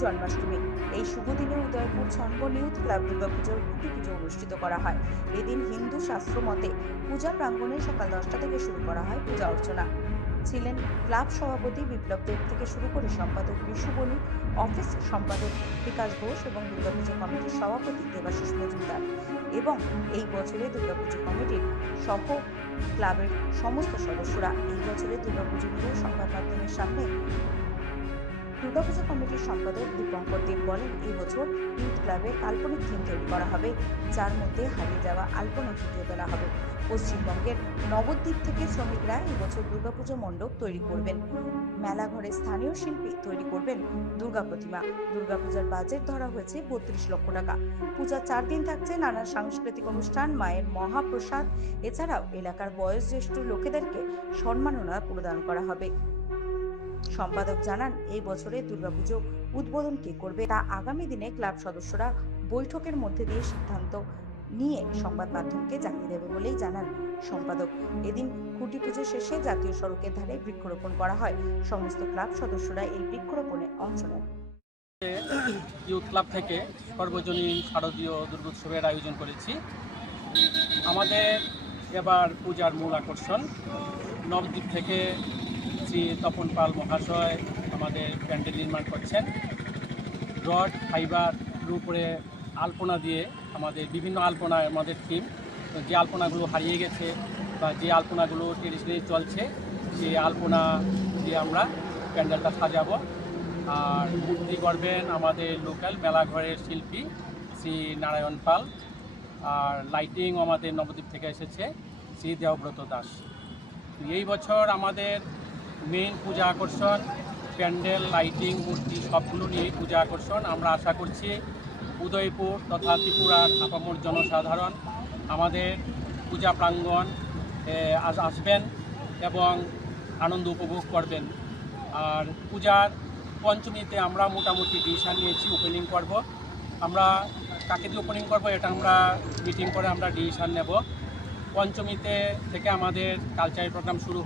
জন্মাষ্টমী। এই শুভ দিনে Udaipur ছন্বন youth club দুর্গাপুজোর খুঁটি পুজো অনুষ্ঠিত করা হয়। এদিন হিন্দু শাস্ত্র মতে পূজা প্রাঙ্গণে সকাল দশটা থেকে শুরু করা হয় পূজা অর্চনা। ছিলেন ক্লাব সভাপতি বিপ্লব দেব থেকে শুরু করে সম্পাদক বিশু বণিক, অফিস সম্পাদক বিকাশ ঘোষ এবং দুর্গাপুজো কমিটির সভাপতি দেবাশিস মজুমদার এবং এই বছরে দুর্গাপুজো কমিটির সহ ক্লাবের সমস্ত সদস্যরা এই বছরের দুর্গাপুজো নিয়ে সংবাদ মাধ্যমের সামনে দুর্গাপুজো কমিটির সম্পাদক দীপঙ্কর দেব বলেন, এই বছর ইউথ ক্লাবে কাল্পনিক থিম তৈরি করা হবে, যার মধ্যে হারিয়ে যাওয়া আলপনা ফুটিয়ে তোলা হবে। পশ্চিমবঙ্গের নবদ্বীপ থেকে শ্রমিকরা এবছর দুর্গাপুজো মণ্ডপ তৈরি করবেন। মেলাঘরে স্থানীয় শিল্পী তৈরি করবেন দুর্গা প্রতিমা। দুর্গাপূজার বাজেট ধরা হয়েছে বত্রিশ লক্ষ টাকা। পূজা চার দিন থাকছে নানা সাংস্কৃতিক অনুষ্ঠান, মায়ের মহাপ্রসাদ। এছাড়াও এলাকার বয়োজ্যেষ্ঠ লোকেদেরকে সম্মাননা প্রদান করা হবে। সম্পাদক জানান, এই বছরে দুর্গাপুজো উদ্বোধন কে করবে তা আগামী দিনে ক্লাব সদস্যরা বৈঠকের মধ্যে দিয়ে সিদ্ধান্ত নিয়ে সংবাদ মাধ্যমকে জানিয়ে দেবে বলেই জানান সম্পাদক। এদিন খুঁটি পুজো শেষে জাতীয় সড়কের ধারে বৃক্ষরোপণ করা হয়। সমস্ত ক্লাব সদস্যরা এই বৃক্ষরোপণে অংশ নেন। ইউথ ক্লাব থেকে সর্বজনীন শারদীয় দুর্গোৎসবের আয়োজন করেছি। আমাদের এবার পূজার মূল আকর্ষণ নবদ্বীপ থেকে শ্রী তপন পাল মহাশয় আমাদের প্যান্ডেল নির্মাণ করছেন। রড, ফাইবার উপরে আলপনা দিয়ে আমাদের বিভিন্ন আলপনা, আমাদের থিম যে আলপনাগুলো হারিয়ে গেছে বা যে আলপনাগুলো ট্রেডিশনালি চলছে সেই আলপনা দিয়ে আমরা প্যান্ডেলটা সাজাবো। আর মূর্তি করবেন আমাদের লোকাল মেলাঘরের শিল্পী শ্রী নারায়ণ পাল, আর লাইটিং আমাদের নবদ্বীপ থেকে এসেছে শ্রী দেবব্রত দাস। এই বছর আমাদের মেইন পূজা আকর্ষণ, প্যান্ডেল, লাইটিং, মূর্তি, সবগুলো নিয়েই পূজা আকর্ষণ। আমরা আশা করছি উদয়পুর তথা ত্রিপুরার আপামর জনসাধারণ আমাদের পূজা প্রাঙ্গণ আসবেন এবং আনন্দ উপভোগ করবেন। আর পূজার পঞ্চমীতে আমরা মোটামুটি ডিসিশন নিয়েছি ওপেনিং করব। আমরা কাকে দিয়ে ওপেনিং করব এটা আমরা মিটিং করে আমরা ডিসিশন নেব। পঞ্চমীতে থেকে আমাদের কালচারাল প্রোগ্রাম শুরু হয়।